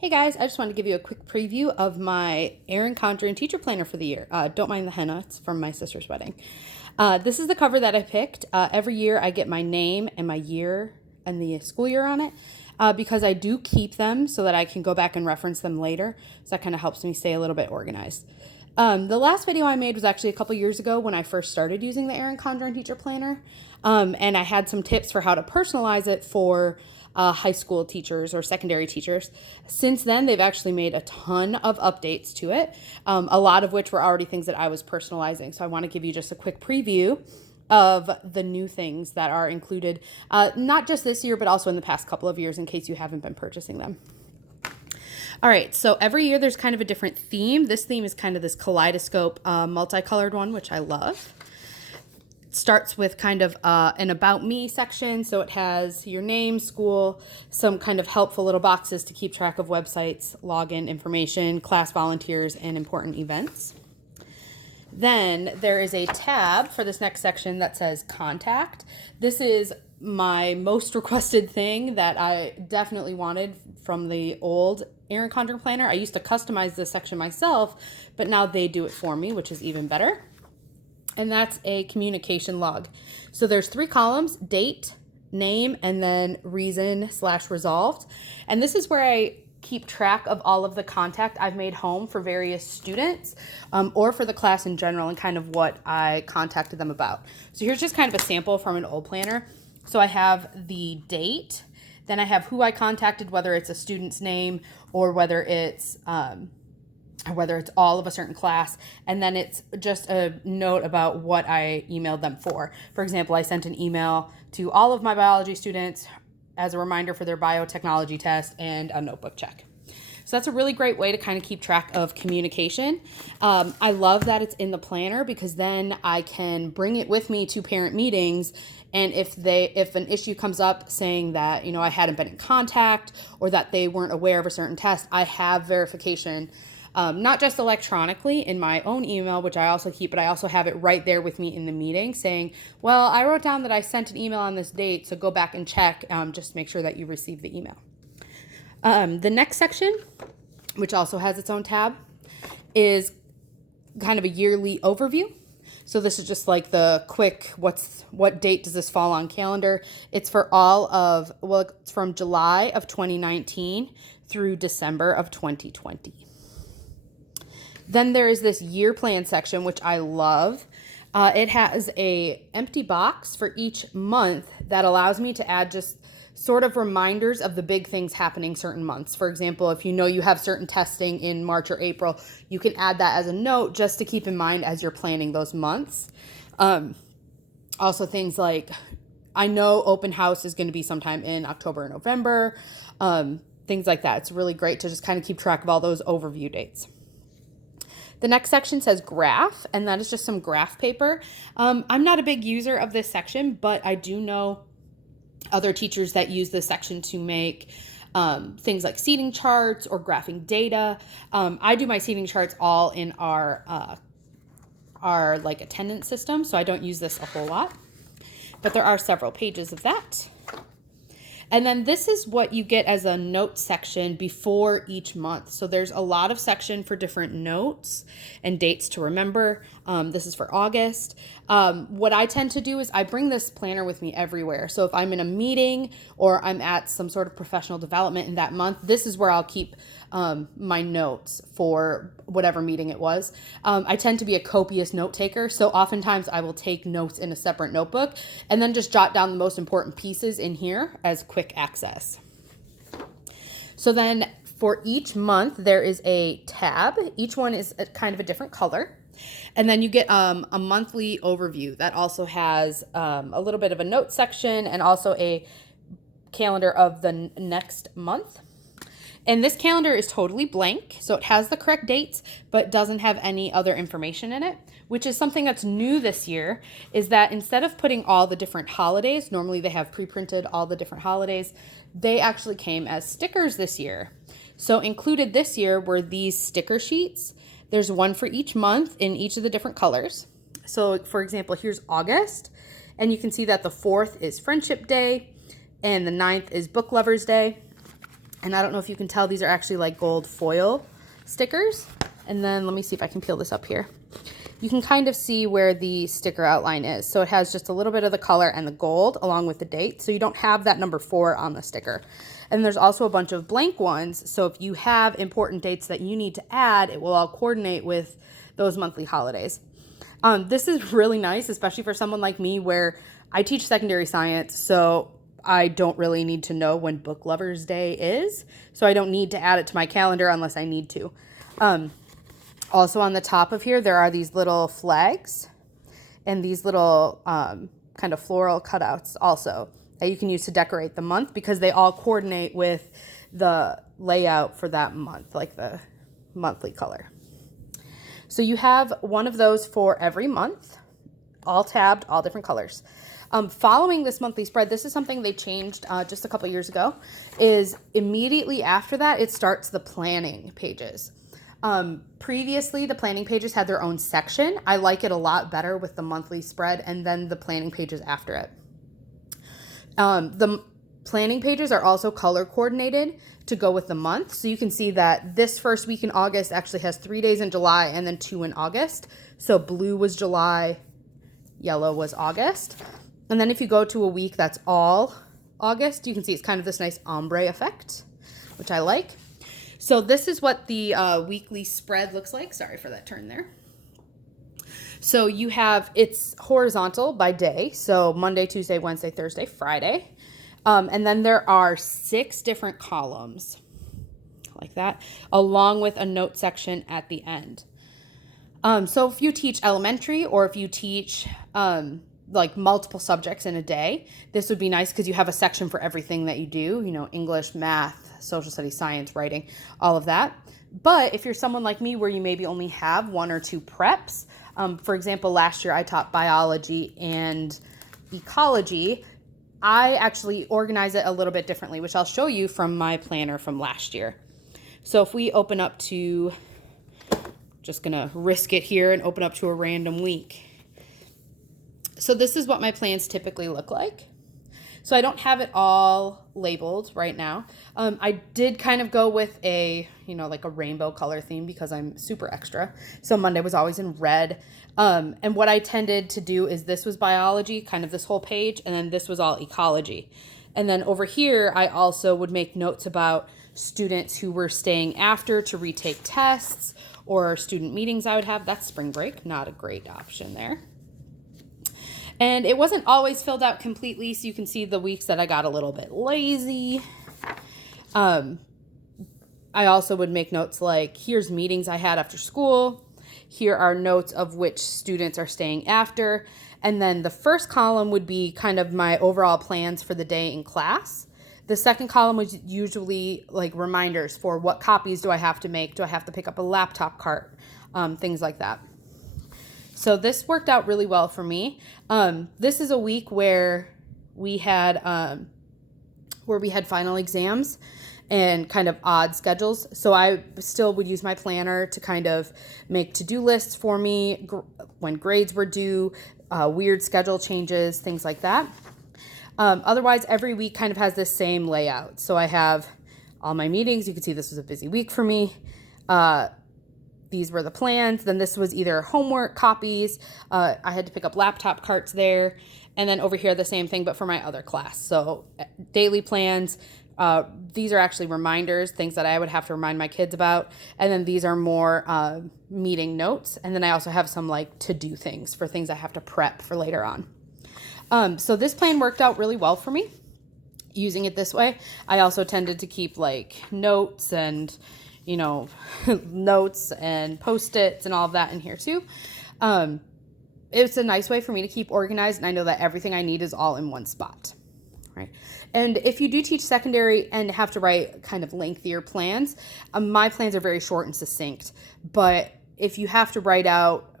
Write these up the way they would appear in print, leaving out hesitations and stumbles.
Hey guys, I just wanted to give you a quick preview of my Erin Condren teacher planner for the year. Don't mind the henna, it's from my sister's wedding. This is the cover that I picked. Every year I get my name and my year and the school year on it because I do keep them so that I can go back and reference them later. So that kind of helps me stay a little bit organized. The last video I made was actually a couple years ago when I first started using the Erin Condren teacher planner. And I had some tips for how to personalize it for high school teachers or secondary teachers. Since then, they've actually made a ton of updates to it, a lot of which were already things that I was personalizing. So I want to give you just a quick preview of the new things that are included, not just this year, but also in the past couple of years in case you haven't been purchasing them. All right, so every year there's kind of a different theme. This theme is kind of this kaleidoscope multicolored one, which I love. It starts with kind of an about me section. So it has your name, school, some kind of helpful little boxes to keep track of websites, login information, class volunteers, and important events. Then there is a tab for this next section that says contact. This is my most requested thing that I definitely wanted from the old Erin Condren planner. I used to customize this section myself, but now they do it for me, which is even better. And that's a communication log. So there's 3 columns: date, name, and then reason/resolved. And this is where I keep track of all of the contact I've made home for various students or for the class in general and kind of what I contacted them about. So here's just kind of a sample from an old planner. So I have the date, then I have who I contacted, whether it's a student's name or whether it's all of a certain class, and then it's just a note about what I emailed them for. For example, I sent an email to all of my biology students as a reminder for their biotechnology test and a notebook check. So that's a really great way to kind of keep track of communication. I love that it's in the planner because then I can bring it with me to parent meetings. And if an issue comes up saying that, I hadn't been in contact or that they weren't aware of a certain test, I have verification, not just electronically in my own email, which I also keep, but I also have it right there with me in the meeting saying, well, I wrote down that I sent an email on this date, so go back and check just to make sure that you received the email. The next section, which also has its own tab, is kind of a yearly overview. So this is just like the quick, what date does this fall on calendar? It's for it's from July of 2019 through December of 2020. Then there is this year plan section, which I love. It has a empty box for each month that allows me to add just sort of reminders of the big things happening certain months. For example, if you have certain testing in March or April, you can add that as a note just to keep in mind as you're planning those months. Also things like, I know open house is going to be sometime in October or November, things like that. It's really great to just kind of keep track of all those overview dates. The next section says graph, and that is just some graph paper. I'm not a big user of this section, but I do know other teachers that use this section to make things like seating charts or graphing data. I do my seating charts all in our attendance system, so I don't use this a whole lot, but there are several pages of that. And then this is what you get as a note section before each month. So there's a lot of section for different notes and dates to remember. This is for August. What I tend to do is I bring this planner with me everywhere. So if I'm in a meeting or I'm at some sort of professional development in that month, this is where I'll keep my notes for whatever meeting it was. I tend to be a copious note taker, so oftentimes I will take notes in a separate notebook and then just jot down the most important pieces in here as quick access. So then for each month, there is a tab. Each one is kind of a different color. And then you get a monthly overview that also has a little bit of a note section and also a calendar of the next month. And this calendar is totally blank, so it has the correct dates, but doesn't have any other information in it, which is something that's new this year, is that instead of putting all the different holidays, normally they have pre-printed all the different holidays, they actually came as stickers this year. So included this year were these sticker sheets. There's one for each month in each of the different colors. So for example, here's August, and you can see that the 4th is Friendship Day, and the 9th is Book Lovers Day. And I don't know if you can tell, these are actually like gold foil stickers. And then let me see if I can peel this up here. You can kind of see where the sticker outline is. So it has just a little bit of the color and the gold along with the date. So you don't have that number 4 on the sticker. And there's also a bunch of blank ones. So if you have important dates that you need to add, it will all coordinate with those monthly holidays. This is really nice, especially for someone like me where I teach secondary science. So I don't really need to know when Book Lovers Day is. So I don't need to add it to my calendar unless I need to. Also on the top of here, there are these little flags and these little kind of floral cutouts also that you can use to decorate the month because they all coordinate with the layout for that month, like the monthly color. So you have one of those for every month, all tabbed, all different colors. Following this monthly spread, this is something they changed just a couple years ago, is immediately after that, it starts the planning pages. Previously, the planning pages had their own section. I like it a lot better with the monthly spread and then the planning pages after it. The planning pages are also color coordinated to go with the month. So you can see that this first week in August actually has 3 days in July and then 2 in August. So blue was July, yellow was August. And then if you go to a week that's all August, you can see it's kind of this nice ombre effect, which I like. So this is what the weekly spread looks like. Sorry for that turn there. So you have, it's horizontal by day. So Monday, Tuesday, Wednesday, Thursday, Friday. And then there are 6 different columns like that, along with a note section at the end. So if you teach elementary or if you teach like multiple subjects in a day, this would be nice because you have a section for everything that you do, you know, English, math, social studies, science, writing, all of that. But if you're someone like me where you maybe only have 1 or 2 preps, for example, last year I taught biology and ecology. I actually organize it a little bit differently, which I'll show you from my planner from last year. So if we open up to, just gonna risk it here and open up to a random week. So this is what my plans typically look like. So I don't have it all labeled right now. I did kind of go with a, you know, like a rainbow color theme because I'm super extra. So Monday was always in red. And what I tended to do is this was biology, kind of this whole page, and then this was all ecology. And then over here, I also would make notes about students who were staying after to retake tests or student meetings I would have. That's spring break, not a great option there. And it wasn't always filled out completely, so you can see the weeks that I got a little bit lazy. I also would make notes like, here's meetings I had after school. Here are notes of which students are staying after. And then the first column would be kind of my overall plans for the day in class. The second column was usually like reminders for what copies do I have to make? Do I have to pick up a laptop cart? Things like that. So this worked out really well for me. This is a week where we had final exams and kind of odd schedules. So I still would use my planner to kind of make to-do lists for me when grades were due, weird schedule changes, things like that. Otherwise, every week kind of has this same layout. So I have all my meetings. You can see this was a busy week for me. These were the plans. Then this was either homework, copies. I had to pick up laptop carts there. And then over here, the same thing, but for my other class. So daily plans. These are actually reminders, things that I would have to remind my kids about. And then these are more meeting notes. And then I also have some like to-do things for things I have to prep for later on. So this plan worked out really well for me using it this way. I also tended to keep like notes and notes and Post-its and all of that in here too. It's a nice way for me to keep organized, and I know that everything I need is all in one spot, right? And if you do teach secondary and have to write kind of lengthier plans, my plans are very short and succinct, but if you have to write out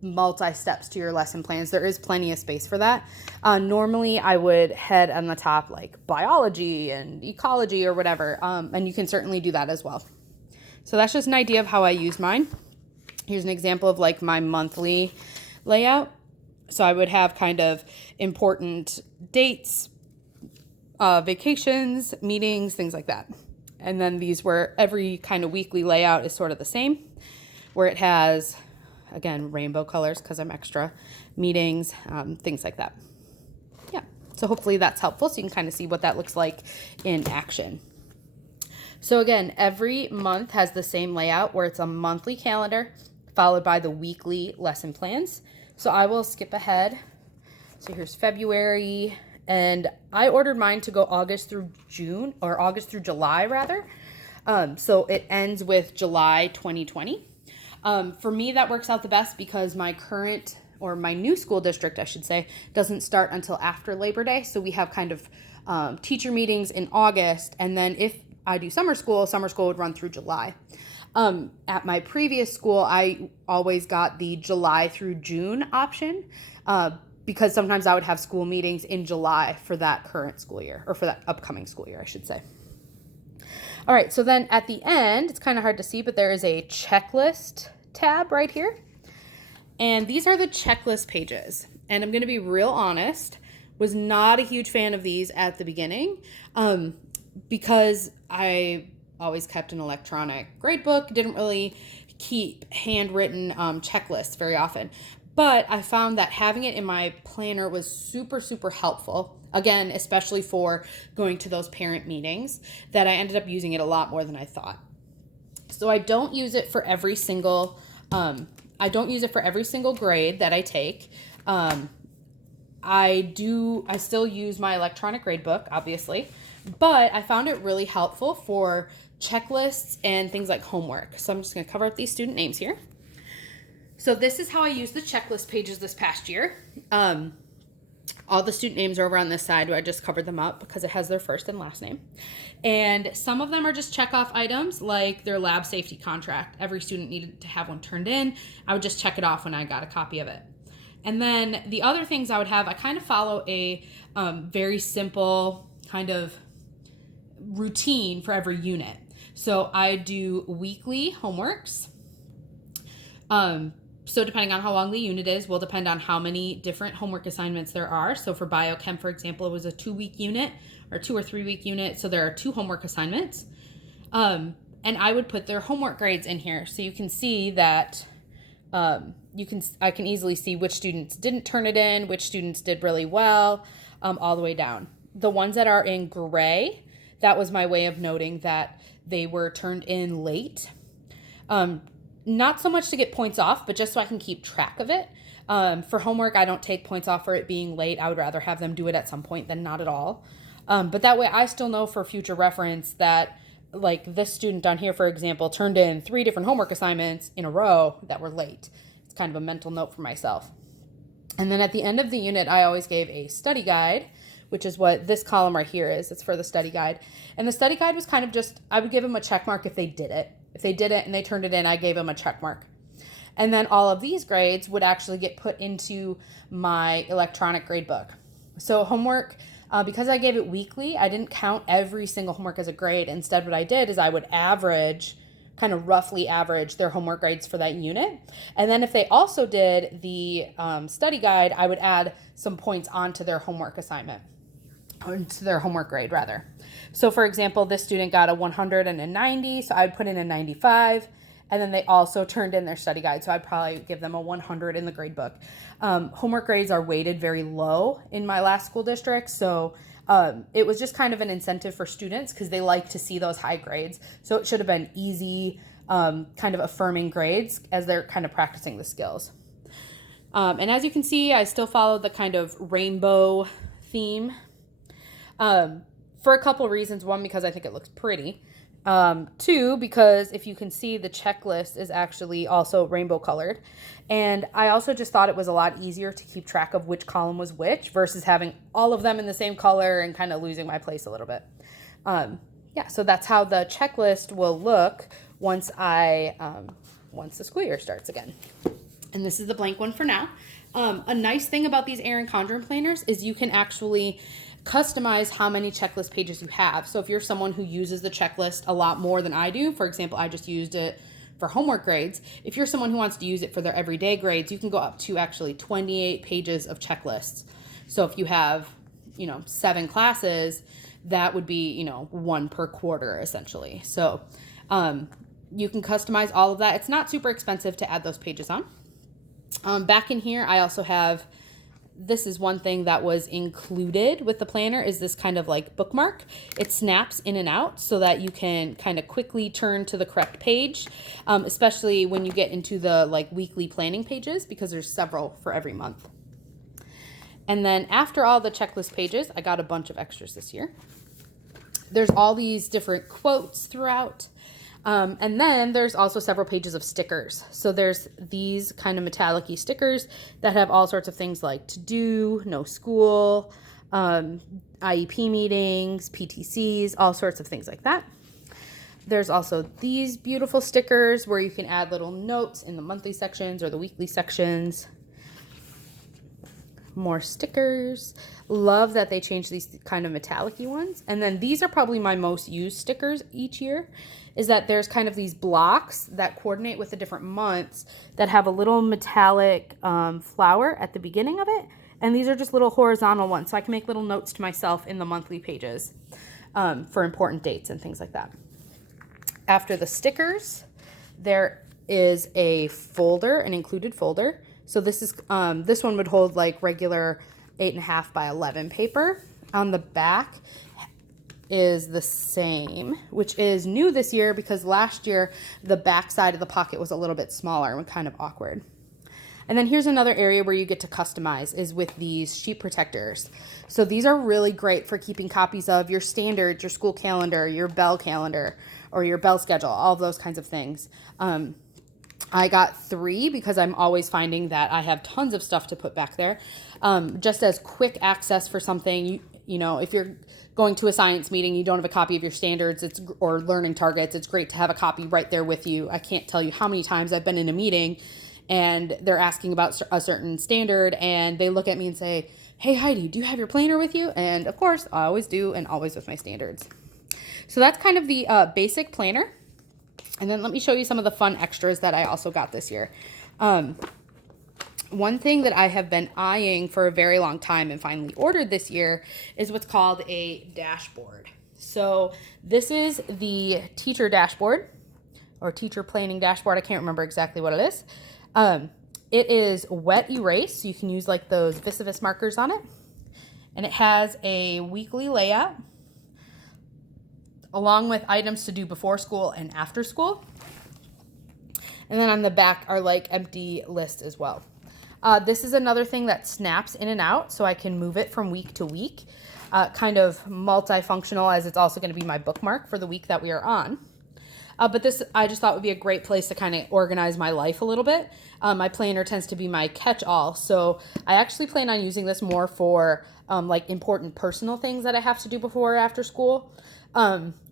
multi-steps to your lesson plans, there is plenty of space for that. Normally I would head on the top like biology and ecology or whatever, and you can certainly do that as well. So that's just an idea of how I use mine. Here's an example of like my monthly layout. So I would have kind of important dates, vacations, meetings, things like that. And then these were every kind of weekly layout is sort of the same, where it has, again, rainbow colors because I'm extra, meetings, things like that. Yeah, so hopefully that's helpful so you can kind of see what that looks like in action. So again, every month has the same layout where it's a monthly calendar followed by the weekly lesson plans. So I will skip ahead. So here's February, and I ordered mine to go August through June, or August through July rather. So it ends with July 2020. For me, that works out the best because my current, or my new school district, I should say, doesn't start until after Labor Day. So we have kind of teacher meetings in August, and then if I do summer school would run through July. At my previous school, I always got the July through June option because sometimes I would have school meetings in July for that current school year, or for that upcoming school year, I should say. All right, so then at the end, it's kind of hard to see, but there is a checklist tab right here. And these are the checklist pages. And I'm going to be real honest, was not a huge fan of these at the beginning. Because I always kept an electronic grade book, didn't really keep handwritten checklists very often. But I found that having it in my planner was super, super helpful. Again, especially for going to those parent meetings, that I ended up using it a lot more than I thought. So I don't use it for every single, grade that I take. I still use my electronic grade book, obviously. But I found it really helpful for checklists and things like homework. So I'm just going to cover up these student names here. So this is how I used the checklist pages this past year. All the student names are over on this side where I just covered them up because it has their first and last name. And some of them are just check off items like their lab safety contract. Every student needed to have one turned in. I would just check it off when I got a copy of it. And then the other things I would have, I kind of follow a very simple kind of routine for every unit. So I do weekly homeworks. So depending on how long the unit is will depend on how many different homework assignments there are. So for biochem, for example, it was a 2-week unit or 2 or 3 week unit. So there are 2 homework assignments. And I would put their homework grades in here. So you can see that I can easily see which students didn't turn it in, which students did really well, all the way down. The ones that are in gray, that was my way of noting that they were turned in late. Not so much to get points off, but just so I can keep track of it. For homework, I don't take points off for it being late. I would rather have them do it at some point than not at all. But that way I still know for future reference that, like, this student down here, for example, turned in 3 different homework assignments in a row that were late. It's kind of a mental note for myself. And then at the end of the unit, I always gave a study guide, which is what this column right here is. It's for the study guide. And the study guide was kind of just, I would give them a check mark if they did it. If they did it and they turned it in, I gave them a check mark. And then all of these grades would actually get put into my electronic grade book. So homework, because I gave it weekly, I didn't count every single homework as a grade. Instead, what I did is I would kind of roughly average their homework grades for that unit. And then if they also did the study guide, I would add some points onto their homework assignment, or to their homework grade rather. So for example, this student got a 100 and a 90, so I'd put in a 95, and then they also turned in their study guide, so I'd probably give them a 100 in the grade book. Homework grades are weighted very low in my last school district, so it was just kind of an incentive for students because they like to see those high grades. So it should have been easy, kind of affirming grades as they're kind of practicing the skills. And as you can see, I still followed the kind of rainbow theme. For a couple reasons. 1, because I think it looks pretty. 2, because if you can see, the checklist is actually also rainbow colored. And I also just thought it was a lot easier to keep track of which column was which versus having all of them in the same color and kind of losing my place a little bit. So that's how the checklist will look once the school year starts again. And this is the blank one for now. A nice thing about these Erin Condren planners is you can actually customize how many checklist pages you have. So if you're someone who uses the checklist a lot more than I do, for example, I just used it for homework grades. If you're someone who wants to use it for their everyday grades, you can go up to actually 28 pages of checklists. So if you have, 7 classes, that would be, you know, one per quarter essentially. So you can customize all of that. It's not super expensive to add those pages on. Back in here, I also have, this is one thing that was included with the planner, is this kind of like bookmark. It snaps in and out so that you can kind of quickly turn to the correct page, especially when you get into the like weekly planning pages, because there's several for every month. And then after all the checklist pages, I got a bunch of extras this year. There's all these different quotes throughout. And then there's also several pages of stickers. So there's these kind of metallic-y stickers that have all sorts of things like to do, no school, IEP meetings, PTCs, all sorts of things like that. There's also these beautiful stickers where you can add little notes in the monthly sections or the weekly sections. More stickers. Love that they changed these kind of metallic-y ones. And then these are probably my most used stickers each year, is that there's kind of these blocks that coordinate with the different months that have a little metallic flower at the beginning of it. And these are just little horizontal ones, so I can make little notes to myself in the monthly pages for important dates and things like that. After the stickers, there is a folder, an included folder. So this is this one would hold like regular 8.5 by 11 paper. On the back is the same, which is new this year because last year the back side of the pocket was a little bit smaller and kind of awkward. And then here's another area where you get to customize, is with these sheet protectors. So these are really great for keeping copies of your standards, your school calendar, your bell calendar, or your bell schedule, all of those kinds of things. I got 3 because I'm always finding that I have tons of stuff to put back there. Just as quick access for something, you know, if you're going to a science meeting, you don't have a copy of your standards or learning targets, it's great to have a copy right there with you. I can't tell you how many times I've been in a meeting and they're asking about a certain standard and they look at me and say, "Hey Heidi, do you have your planner with you?" And of course, I always do, and always with my standards. So that's kind of the basic planner. And then let me show you some of the fun extras that I also got this year. One thing that I have been eyeing for a very long time and finally ordered this year is what's called a dashboard. So this is the teacher dashboard or teacher planning dashboard. I can't remember exactly what it is. It is wet erase, so you can use like those Visivus markers on it. And it has a weekly layout along with items to do before school and after school. And then on the back are like empty lists as well. This is another thing that snaps in and out, so I can move it from week to week. Kind of multifunctional, as it's also going to be my bookmark for the week that we are on. But this, I just thought would be a great place to kind of organize my life a little bit. My planner tends to be my catch-all, so I actually plan on using this more for like important personal things that I have to do before or after school.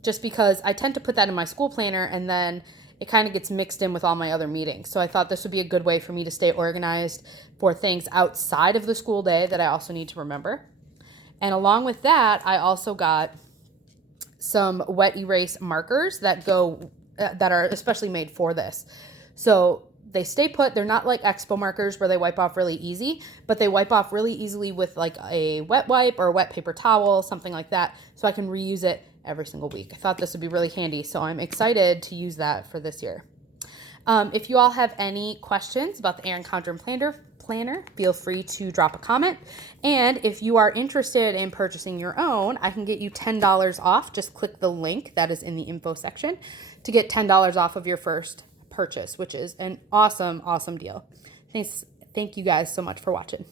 Just because I tend to put that in my school planner and then it kind of gets mixed in with all my other meetings. So I thought this would be a good way for me to stay organized for things outside of the school day that I also need to remember. And along with that, I also got some wet erase markers that are especially made for this. So they stay put. They're not like expo markers where they wipe off really easy, but they wipe off really easily with like a wet wipe or a wet paper towel, something like that, so I can reuse it every single week. I thought this would be really handy, so I'm excited to use that for this year. If you all have any questions about the Erin Condren planner, feel free to drop a comment. And if you are interested in purchasing your own, I can get you $10 off. Just click the link that is in the info section to get $10 off of your first purchase, which is an awesome, awesome deal. Thank you guys so much for watching.